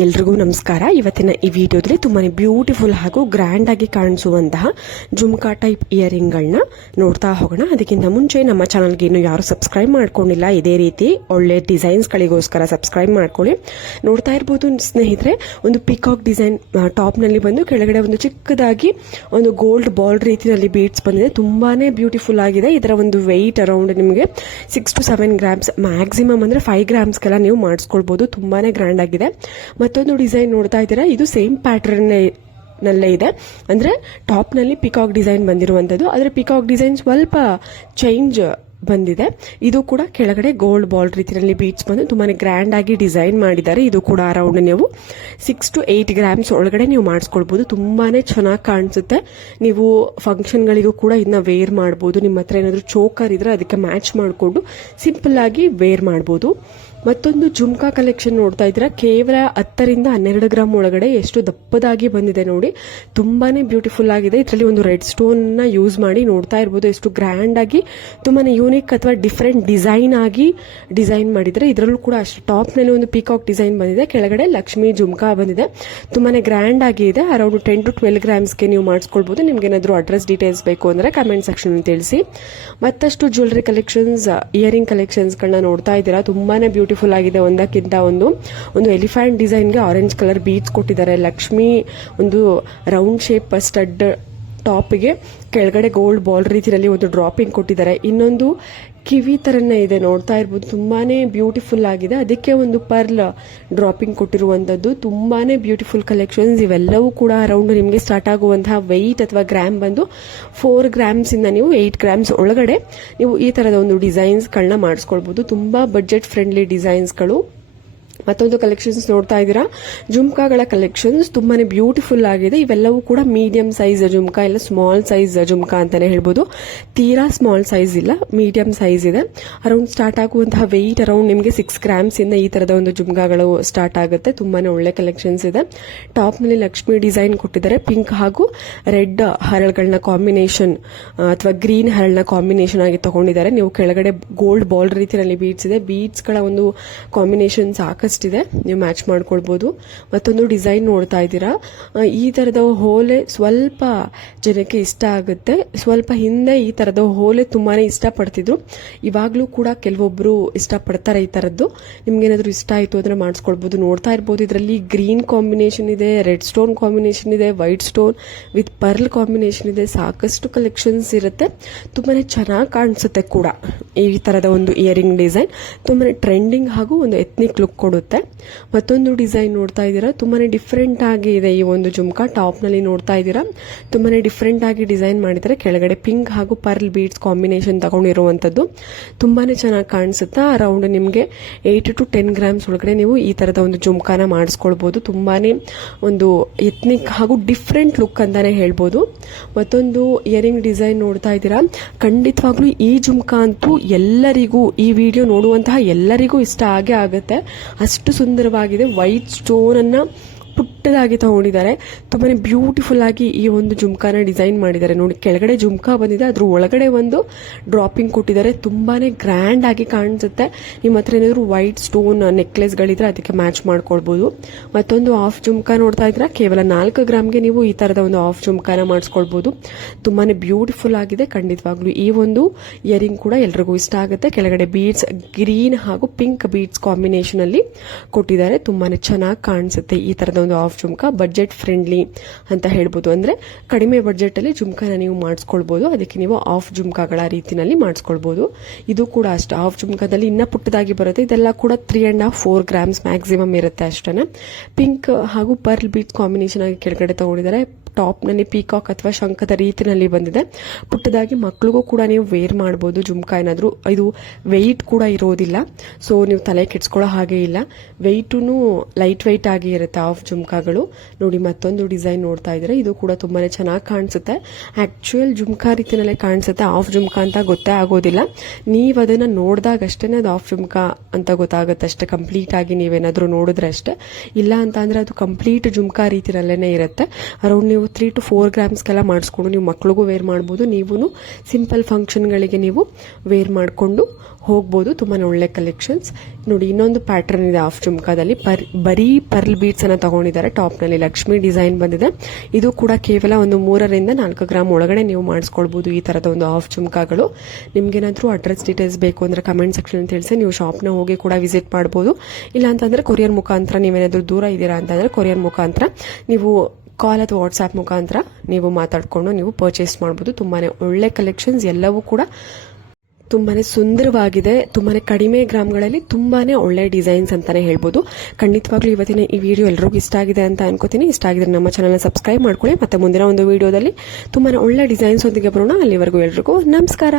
ಎಲ್ರಿಗೂ ನಮಸ್ಕಾರ. ಇವತ್ತಿನ ಈ ವಿಡಿಯೋದಲ್ಲಿ ತುಂಬಾನೇ ಬ್ಯೂಟಿಫುಲ್ ಹಾಗೂ ಗ್ರ್ಯಾಂಡ್ ಆಗಿ ಕಾಣಿಸುವಂತಹ ಜುಮ್ಕಾ ಟೈಪ್ ಇಯರಿಂಗ್ಗಳನ್ನ ನೋಡ್ತಾ ಹೋಗೋಣ. ಅದಕ್ಕಿಂತ ಮುಂಚೆ ನಮ್ಮ ಚಾನಲ್ಗೆ ಇನ್ನು ಯಾರು ಸಬ್ಸ್ಕ್ರೈಬ್ ಮಾಡ್ಕೊಂಡಿಲ್ಲ, ಇದೇ ರೀತಿ ಒಳ್ಳೆ ಡಿಸೈನ್ಸ್ಗಳಿಗೋಸ್ಕರ ಸಬ್ಸ್ಕ್ರೈಬ್ ಮಾಡ್ಕೊಳ್ಳಿ. ನೋಡ್ತಾ ಇರ್ಬೋದು ಸ್ನೇಹಿತರೆ, ಒಂದು ಪಿಕಾಕ್ ಡಿಸೈನ್ ಟಾಪ್ನಲ್ಲಿ ಬಂದು ಕೆಳಗಡೆ ಒಂದು ಚಿಕ್ಕದಾಗಿ ಒಂದು ಗೋಲ್ಡ್ ಬಾಲ್ ರೀತಿಯಲ್ಲಿ ಬೀಡ್ಸ್ ಬಂದಿದೆ. ತುಂಬಾನೇ ಬ್ಯೂಟಿಫುಲ್ ಆಗಿದೆ. ಇದರ ಒಂದು ವೆಯ್ಟ್ ಅರೌಂಡ್ ನಿಮಗೆ 6 to 7 grams, ಮ್ಯಾಕ್ಸಿಮಮ್ ಅಂದ್ರೆ 5 grams ನೀವು ಮಾಡಿಸ್ಕೊಳ್ಬಹುದು. ತುಂಬಾನೇ ಗ್ರ್ಯಾಂಡ್ ಆಗಿದೆ. ಮತ್ತೊಂದು ಡಿಸೈನ್ ನೋಡ್ತಾ ಇದ್ದೀರಾ, ಇದು ಸೇಮ್ ಪ್ಯಾಟರ್ನ್ ನಲ್ಲೇ ಇದೆ. ಅಂದ್ರೆ ಟಾಪ್ ನಲ್ಲಿ ಪಿಕಾಕ್ ಡಿಸೈನ್ ಬಂದಿರುವಂತದ್ದು. ಆದ್ರೆ ಪಿಕಾಕ್ ಡಿಸೈನ್ ಸ್ವಲ್ಪ ಚೇಂಜ್ ಬಂದಿದೆ. ಇದು ಕೂಡ ಕೆಳಗಡೆ ಗೋಲ್ಡ್ ಬಾಲ್ ರೀತಿಯಲ್ಲಿ ಬೀಡ್ಸ್ ಬಂದು ತುಂಬಾನೇ ಗ್ರ್ಯಾಂಡ್ ಆಗಿ ಡಿಸೈನ್ ಮಾಡಿದ್ದಾರೆ. ಇದು ಕೂಡ ಅರೌಂಡ್ ನೀವು 6 to 8 grams ಒಳಗಡೆ ನೀವು ಮಾಡಿಸ್ಕೊಳ್ಬಹುದು. ತುಂಬಾನೇ ಚೆನ್ನಾಗಿ ಕಾಣಿಸುತ್ತೆ. ನೀವು ಫಂಕ್ಷನ್ ಗಳಿಗೂ ಕೂಡ ಇದನ್ನ ವೇರ್ ಮಾಡಬಹುದು. ನಿಮ್ಮ ಹತ್ರ ಏನಾದ್ರು ಚೋಕರ್ ಇದ್ರೆ ಅದಕ್ಕೆ ಮ್ಯಾಚ್ ಮಾಡಿಕೊಂಡು ಸಿಂಪಲ್ ಆಗಿ ವೇರ್ ಮಾಡಬಹುದು. ಮತ್ತೊಂದು ಜುಮ್ಕಾ ಕಲೆಕ್ಷನ್ ನೋಡ್ತಾ ಇದ್ದೀರಾ, ಕೇವಲ 10 ರಿಂದ 12 ಗ್ರಾಮ್ ಒಳಗಡೆ ಎಷ್ಟು ದಪ್ಪದಾಗಿ ಬಂದಿದೆ ನೋಡಿ. ತುಂಬಾನೇ ಬ್ಯೂಟಿಫುಲ್ ಆಗಿದೆ. ಇದರಲ್ಲಿ ಒಂದು ರೆಡ್ ಸ್ಟೋನ್ ನ ಯೂಸ್ ಮಾಡಿ ನೋಡ್ತಾ ಇರಬಹುದು ಎಷ್ಟು ಗ್ರ್ಯಾಂಡ್ ಆಗಿ ತುಂಬಾನೇ ಯೂನಿಕ್ ಅಥವಾ ಡಿಫರೆಂಟ್ ಡಿಸೈನ್ ಆಗಿ ಡಿಸೈನ್ ಮಾಡಿದ್ರೆ. ಇದರಲ್ಲೂ ಕೂಡ ಅಷ್ಟು ಟಾಪ್ ನಲ್ಲಿ ಒಂದು ಪಿಕಾಕ್ ಡಿಸೈನ್ ಬಂದಿದೆ, ಕೆಳಗಡೆ ಲಕ್ಷ್ಮಿ ಜುಮ್ಕಾ ಬಂದಿದೆ. ತುಂಬಾನೇ ಗ್ರ್ಯಾಂಡ್ ಆಗಿ ಇದೆ. ಅರೌಂಡ್ 10 to 12 grams ನೀವು ಮಾಡಿಸ್ಕೊಳ್ಬಹುದು. ನಿಮ್ಗೆ ಏನಾದ್ರು ಅಡ್ರೆಸ್ ಡೀಟೇಲ್ಸ್ ಬೇಕು ಅಂದ್ರೆ ಕಮೆಂಟ್ ಸೆಕ್ಷನ್ ತಿಳಿಸಿ. ಮತ್ತಷ್ಟು ಜ್ಯುವೆಲರಿ ಕಲೆಕ್ಷನ್ಸ್, ಇಯರಿಂಗ್ ಕಲೆಕ್ಷನ್ಸ್ ಗಳನ್ನ ನೋಡ್ತಾ ಇದ್ದೀರಾ. ತುಂಬಾನೇ ಬ್ಯೂಟಿಫುಲ್ ಆಗಿದೆ. ಒಂದಕ್ಕಿಂತ ಒಂದು ಎಲಿಫೆಂಟ್ ಡಿಸೈನ್ಗೆ ಆರೆಂಜ್ ಕಲರ್ ಬೀಡ್ಸ್ ಕೊಟ್ಟಿದ್ದಾರೆ. ಲಕ್ಷ್ಮಿ ಒಂದು ರೌಂಡ್ ಶೇಪ್ ಸ್ಟಡ್ ಟಾಪ್ಗೆ ಕೆಳಗಡೆ ಗೋಲ್ಡ್ ಬಾಲ್ ರೀತಿಯಲ್ಲಿ ಒಂದು ಡ್ರಾಪಿಂಗ್ ಕೊಟ್ಟಿದ್ದಾರೆ. ಇನ್ನೊಂದು ಕಿವಿ ತರನೇ ಇದೆ, ನೋಡ್ತಾ ಇರ್ಬೋದು. ತುಂಬಾನೇ ಬ್ಯೂಟಿಫುಲ್ ಆಗಿದೆ. ಅದಕ್ಕೆ ಒಂದು ಪರ್ಲ್ ಡ್ರಾಪಿಂಗ್ ಕೊಟ್ಟಿರುವಂತದ್ದು. ತುಂಬಾನೇ ಬ್ಯೂಟಿಫುಲ್ ಕಲೆಕ್ಷನ್ಸ್. ಇವೆಲ್ಲವೂ ಕೂಡ ಅರೌಂಡ್ ನಿಮಗೆ ಸ್ಟಾರ್ಟ್ ಆಗುವಂತಹ ವೆಯ್ಟ್ ಅಥವಾ ಗ್ರಾಮ್ ಬಂದು 4 grams ಇಂದ ನೀವು 8 grams ಒಳಗಡೆ ನೀವು ಈ ತರದ ಒಂದು ಡಿಸೈನ್ಸ್ ಗಳನ್ನ ಮಾಡಿಸ್ಕೊಳ್ಬಹುದು. ತುಂಬಾ ಬಜೆಟ್ ಫ್ರೆಂಡ್ಲಿ ಡಿಸೈನ್ಸ್ ಗಳು. ಮತ್ತೊಂದು ಕಲೆಕ್ಷನ್ಸ್ ನೋಡ್ತಾ ಇದ್ದೀರಾ, ಜುಮ್ಕಾಗಳ ಕಲೆಕ್ಷನ್ಸ್ ತುಂಬಾನೇ ಬ್ಯೂಟಿಫುಲ್ ಆಗಿದೆ. ಇವೆಲ್ಲವೂ ಕೂಡ ಮೀಡಿಯಂ ಸೈಜ್ ಜುಮ್ಕಾ, ಇಲ್ಲ ಸ್ಮಾಲ್ ಸೈಜ್ ಜುಮ್ಕಾ ಅಂತಾನೆ ಹೇಳ್ಬೋದು. ತೀರಾ ಸ್ಮಾಲ್ ಸೈಜ್ ಇಲ್ಲ, ಮೀಡಿಯಂ ಸೈಜ್ ಇದೆ. ಅರೌಂಡ್ ಸ್ಟಾರ್ಟ್ ಆಗುವಂತಹ ವೆಯ್ಟ್ ಅರೌಂಡ್ ನಿಮಗೆ 6 grams ಇಂದ ಈ ತರದ ಒಂದು ಜುಮ್ಕಾಗಳು ಸ್ಟಾರ್ಟ್ ಆಗುತ್ತೆ. ತುಂಬಾನೇ ಒಳ್ಳೆ ಕಲೆಕ್ಷನ್ಸ್ ಇದೆ. ಟಾಪ್ ನಲ್ಲಿ ಲಕ್ಷ್ಮಿ ಡಿಸೈನ್ ಕೊಟ್ಟಿದ್ದಾರೆ. ಪಿಂಕ್ ಹಾಗೂ ರೆಡ್ ಹರಳುಗಳನ್ನ ಕಾಂಬಿನೇಷನ್ ಅಥವಾ ಗ್ರೀನ್ ಹರಳನ ಕಾಂಬಿನೇಷನ್ ಆಗಿ ತಗೊಂಡಿದ್ದಾರೆ. ನೀವು ಕೆಳಗಡೆ ಗೋಲ್ಡ್ ಬಾಲ್ ರೀತಿಯಲ್ಲಿ ಬೀಡ್ಸ್ ಇದೆ. ಬೀಡ್ಸ್ ಗಳ ಒಂದು ಕಾಂಬಿನೇಷನ್ ಸಾಕಷ್ಟು ಇದೆ, ನೀವು ಮ್ಯಾಚ್ ಮಾಡ್ಕೊಳ್ಬಹುದು. ಮತ್ತೊಂದು ಡಿಸೈನ್ ನೋಡ್ತಾ ಇದ್ದೀರಾ, ಈ ತರದ ಹೋಲೆ ಸ್ವಲ್ಪ ಜನಕ್ಕೆ ಇಷ್ಟ ಆಗುತ್ತೆ. ಸ್ವಲ್ಪ ಹಿಂದೆ ಈ ತರದ ಹೋಲೆ ತುಂಬಾನೇ ಇಷ್ಟ ಪಡ್ತಿದ್ರು. ಇವಾಗ್ಲೂ ಕೂಡ ಕೆಲವೊಬ್ರು ಇಷ್ಟ ಪಡ್ತಾರೆ ಈ ತರದ್ದು. ನಿಮ್ಗೆ ಏನಾದ್ರು ಇಷ್ಟ ಆಯ್ತು ಅಂದ್ರೆ ಮಾಡಿಸ್ಕೊಳ್ಬಹುದು. ನೋಡ್ತಾ ಇರ್ಬೋದು, ಇದರಲ್ಲಿ ಗ್ರೀನ್ ಕಾಂಬಿನೇಷನ್ ಇದೆ, ರೆಡ್ ಸ್ಟೋನ್ ಕಾಂಬಿನೇಷನ್ ಇದೆ, white stone with pearl combination ಇದೆ. ಸಾಕಷ್ಟು ಕಲೆಕ್ಷನ್ಸ್ ಇರುತ್ತೆ. ತುಂಬಾನೇ ಚೆನ್ನಾಗಿ ಕಾಣಿಸುತ್ತೆ ಕೂಡ ಈ ತರದ ಒಂದು ಇಯರಿಂಗ್ ಡಿಸೈನ್. ತುಂಬಾನೇ ಟ್ರೆಂಡಿಂಗ್ ಹಾಗೂ ಒಂದು ಎಥ್ನಿಕ್ ಲುಕ್ ಕೊಡುತ್ತೆ. ಮತ್ತೊಂದು ಡಿಸೈನ್ ನೋಡ್ತಾ ಇದ್ದೀರಾ, ತುಂಬಾನೇ ಡಿಫರೆಂಟ್ ಆಗಿ ಇದೆ. ಈ ಒಂದು ಜುಮ್ಕಾ ಟಾಪ್ ನಲ್ಲಿ ನೋಡ್ತಾ ಇದ್ದೀರಾ, ತುಂಬಾನೇ ಡಿಫರೆಂಟ್ ಆಗಿ ಡಿಸೈನ್ ಮಾಡಿದ್ದಾರೆ. ಕೆಳಗಡೆ ಪಿಂಕ್ ಹಾಗೂ ಪರ್ಲ್ ಬೀಡ್ಸ್ ಕಾಂಬಿನೇಷನ್ ತಗೊಂಡಿರುವಂತದ್ದು. ತುಂಬಾನೇ ಚೆನ್ನಾಗಿ ಕಾಣಿಸುತ್ತಾ. ಅರೌಂಡ್ ನಿಮಗೆ 8 to 10 grams ಒಳಗಡೆ ನೀವು ಈ ತರದ ಒಂದು ಜುಮ್ಕಾನ ಮಾಡಿಸ್ಕೊಳ್ಬಹುದು. ತುಂಬಾನೇ ಒಂದು ಎಥ್ನಿಕ್ ಹಾಗೂ ಡಿಫರೆಂಟ್ ಲುಕ್ ಅಂತಾನೆ ಹೇಳ್ಬೋದು. ಮತ್ತೊಂದು ಇಯರಿಂಗ್ ಡಿಸೈನ್ ನೋಡ್ತಾ ಇದ್ದೀರಾ, ಖಂಡಿತವಾಗ್ಲೂ ಈ ಜುಮ್ಕಾ ಅಂತೂ ಎಲ್ಲರಿಗೂ, ಈ ವಿಡಿಯೋ ನೋಡುವಂತಹ ಎಲ್ಲರಿಗೂ ಇಷ್ಟ ಆಗೇ ಆಗುತ್ತೆ. ಅಷ್ಟು ಸುಂದರವಾಗಿದೆ. ವೈಟ್ ಸ್ಟೋನ್ ಅನ್ನ ಪುಟ್ಟದಾಗಿ ತಗೊಂಡಿದ್ದಾರೆ. ತುಂಬಾನೇ ಬ್ಯೂಟಿಫುಲ್ ಆಗಿ ಈ ಒಂದು ಜುಮ್ಕಾನ ಡಿಸೈನ್ ಮಾಡಿದ್ದಾರೆ. ನೋಡಿ, ಕೆಳಗಡೆ ಜುಮ್ಕಾ ಬಂದಿದೆ, ಅದ್ರ ಒಳಗಡೆ ಒಂದು ಡ್ರಾಪಿಂಗ್ ಕೊಟ್ಟಿದ್ದಾರೆ. ತುಂಬಾನೇ ಗ್ರ್ಯಾಂಡ್ ಆಗಿ ಕಾಣಿಸುತ್ತೆ. ನಿಮ್ಮ ಹತ್ರ ಏನಾದ್ರು ವೈಟ್ ಸ್ಟೋನ್ ನೆಕ್ಲೆಸ್ ಗಳಿದ್ರೆ ಅದಕ್ಕೆ ಮ್ಯಾಚ್ ಮಾಡ್ಕೊಳ್ಬಹುದು. ಮತ್ತೊಂದು ಆಫ್ ಜುಮ್ಕಾ ನೋಡ್ತಾ ಇದ್ರೆ ಕೇವಲ 4 ಗ್ರಾಮ್ಗೆ ನೀವು ಈ ತರದ ಒಂದು ಆಫ್ ಜುಮ್ಕಾನ ಮಾಡಿಸ್ಕೊಳ್ಬಹುದು. ತುಂಬಾನೇ ಬ್ಯೂಟಿಫುಲ್ ಆಗಿದೆ. ಖಂಡಿತವಾಗ್ಲೂ ಈ ಒಂದು ಇಯರಿಂಗ್ ಕೂಡ ಎಲ್ರಿಗೂ ಇಷ್ಟ ಆಗುತ್ತೆ. ಕೆಳಗಡೆ ಬೀಡ್ಸ್ ಗ್ರೀನ್ ಹಾಗೂ ಪಿಂಕ್ ಬೀಡ್ಸ್ ಕಾಂಬಿನೇಷನ್ ಅಲ್ಲಿ ಕೊಟ್ಟಿದ್ದಾರೆ. ತುಂಬಾನೇ ಚೆನ್ನಾಗಿ ಕಾಣಿಸುತ್ತೆ ಈ ತರದ ಒಂದು ಆಫ್ ಜುಮ್ಕಾ. ಬಜೆಟ್ ಫ್ರೆಂಡ್ಲಿ ಅಂತ ಹೇಳ್ಬೋದು. ಅಂದ್ರೆ ಕಡಿಮೆ ಬಜೆಟ್ ಅಲ್ಲಿ ಜುಮ್ಕಾನ ನೀವು ಮಾಡಿಸ್ಕೊಳ್ಬಹುದು. ಅದಕ್ಕೆ ನೀವು ಆಫ್ ಜುಮ್ಕಾಗಳ ರೀತಿನಲ್ಲಿ ಮಾಡಿಸ್ಕೊಳ್ಬಹುದು. ಇದು ಕೂಡ ಅಷ್ಟೇ, ಆಫ್ ಜುಮ್ಕಾದಲ್ಲಿ ಇನ್ನ ಪುಟ್ಟದಾಗಿ ಬರುತ್ತೆ. ಇದೆಲ್ಲ ಕೂಡ 3.5 4 grams ಮ್ಯಾಕ್ಸಿಮಮ್ ಇರುತ್ತೆ ಅಷ್ಟೇ. ಪಿಂಕ್ ಹಾಗೂ ಪರ್ಲ್ ಬೀಟ್ ಕಾಂಬಿನೇಷನ್ ಆಗಿ ಕೆಳಗಡೆ ತಗೊಂಡಿದ್ದಾರೆ. ಟಾಪ್ ನಲ್ಲಿ ಪೀಕಾಕ್ ಅಥವಾ ಶಂಖದ ರೀತಿನಲ್ಲಿ ಬಂದಿದೆ. ಪುಟ್ಟದಾಗಿ ಮಕ್ಕಳಿಗೂ ಕೂಡ ನೀವು ವೇರ್ ಮಾಡಬಹುದು. ಜುಮ್ಕಾ ಏನಾದ್ರು ಇದು ವೆಯ್ಟ್ ಕೂಡ ಇರೋದಿಲ್ಲ, ಸೊ ನೀವು ತಲೆ ಕೆಡ್ಸ್ಕೊಳ್ಳೋ ಹಾಗೆ ಇಲ್ಲ. ವೆಯ್ಟುನು ಲೈಟ್ ವೆಯ್ಟ್ ಆಗಿ ಇರುತ್ತೆ ಆಫ್ ಜುಮ್ಕಾಗಳು. ನೋಡಿ, ಮತ್ತೊಂದು ಡಿಸೈನ್ ನೋಡ್ತಾ ಇದ್ರೆ ಇದು ಕೂಡ ತುಂಬಾನೇ ಚೆನ್ನಾಗಿ ಕಾಣಿಸುತ್ತೆ. ಆಕ್ಚುಯಲ್ ಜುಮ್ಕಾ ರೀತಿನಲ್ಲೇ ಕಾಣಿಸುತ್ತೆ. ಆಫ್ ಜುಮ್ಕಾ ಅಂತ ಗೊತ್ತೇ ಆಗೋದಿಲ್ಲ. ನೀವು ಅದನ್ನ ನೋಡಿದಾಗ ಅಷ್ಟೇ ಅದು ಆಫ್ ಜುಮ್ಕಾ ಅಂತ ಗೊತ್ತಾಗುತ್ತೆ ಅಷ್ಟೇ. ಕಂಪ್ಲೀಟ್ ಆಗಿ ನೀವೇನಾದ್ರೂ ನೋಡಿದ್ರೆ ಅಷ್ಟೇ. ಇಲ್ಲ ಅಂತ ಅಂದ್ರೆ ಅದು ಕಂಪ್ಲೀಟ್ ಜುಮ್ಕಾ ರೀತಿನಲ್ಲೇನೆ ಇರುತ್ತೆ. ಅರೌಂಡ್ ನೀವು ನೀವು 3 to 4 ಗ್ರಾಮ್ಸ್ಗೆಲ್ಲ ಮಾಡಿಸ್ಕೊಂಡು ನೀವು ಮಕ್ಳಿಗೂ ವೇರ್ ಮಾಡ್ಬೋದು, ನೀವು ಸಿಂಪಲ್ ಫಂಕ್ಷನ್ಗಳಿಗೆ ನೀವು ವೇರ್ ಮಾಡಿಕೊಂಡು ಹೋಗ್ಬೋದು. ತುಂಬಾ ಒಳ್ಳೆ ಕಲೆಕ್ಷನ್ಸ್ ನೋಡಿ. ಇನ್ನೊಂದು ಪ್ಯಾಟರ್ನ್ ಇದೆ ಹಾಫ್ ಜುಮ್ಕಾದಲ್ಲಿ, ಬರೀ ಪರ್ಲ್ ಬೀಡ್ಸ್ ಅನ್ನ ತಗೊಂಡಿದ್ದಾರೆ. ಟಾಪ್ನಲ್ಲಿ ಲಕ್ಷ್ಮಿ ಡಿಸೈನ್ ಬಂದಿದೆ. ಇದು ಕೂಡ ಕೇವಲ ಒಂದು 3 ರಿಂದ 4 ಗ್ರಾಮ್ ಒಳಗಡೆ ನೀವು ಮಾಡಿಸ್ಕೊಳ್ಬಹುದು ಈ ತರದ ಒಂದು ಹಾಫ್ ಜುಮ್ಕಾಗಳು. ನಿಮ್ಗೇನಾದ್ರೂ ಅಡ್ರೆಸ್ ಡೀಟೇಲ್ಸ್ ಬೇಕು ಅಂದ್ರೆ ಕಮೆಂಟ್ ಸೆಕ್ಷನ್ ತಿಳಿಸಿ, ನೀವು ಶಾಪ್ನ ಹೋಗಿ ಕೂಡ ವಿಸಿಟ್ ಮಾಡ್ಬೋದು. ಇಲ್ಲ ಅಂತಂದ್ರೆ ಕೊರಿಯರ್ ಮುಖಾಂತರ ನೀವೇನಾದ್ರೂ ದೂರ ಇದ್ದೀರಾ ಅಂತಂದ್ರೆ ಕೊರಿಯರ್ ಮುಖಾಂತರ ನೀವು ಕಾಲ್ ಅಥವಾ ವಾಟ್ಸ್ಆ್ಯಪ್ ಮುಖಾಂತರ ನೀವು ಮಾತಾಡಿಕೊಂಡು ನೀವು ಪರ್ಚೇಸ್ ಮಾಡ್ಬೋದು. ತುಂಬಾನೇ ಒಳ್ಳೆ ಕಲೆಕ್ಷನ್ಸ್, ಎಲ್ಲವೂ ಕೂಡ ತುಂಬಾನೇ ಸುಂದರವಾಗಿದೆ. ತುಂಬಾನೇ ಕಡಿಮೆ ಗ್ರಾಮ್ಗಳಲ್ಲಿ ತುಂಬಾನೇ ಒಳ್ಳೆ ಡಿಸೈನ್ಸ್ ಅಂತಾನೆ ಹೇಳ್ಬೋದು. ಖಂಡಿತವಾಗ್ಲೂ ಇವತ್ತಿನ ಈ ವಿಡಿಯೋ ಎಲ್ಲರಿಗೂ ಇಷ್ಟ ಆಗಿದೆ ಅಂತ ಅನ್ಕೋತೀನಿ. ಇಷ್ಟ ಆಗಿದ್ರೆ ನಮ್ಮ ಚಾನಲ್ನ ಸಬ್ಸ್ಕ್ರೈಬ್ ಮಾಡ್ಕೊಳ್ಳಿ. ಮತ್ತೆ ಮುಂದಿನ ಒಂದು ವಿಡಿಯೋದಲ್ಲಿ ತುಂಬಾನೇ ಒಳ್ಳೆ ಡಿಸೈನ್ಸ್ ಒಂದಿಗೆ ಬರೋಣ. ಅಲ್ಲಿವರೆಗೂ ಎಲ್ರಿಗೂ ನಮಸ್ಕಾರ.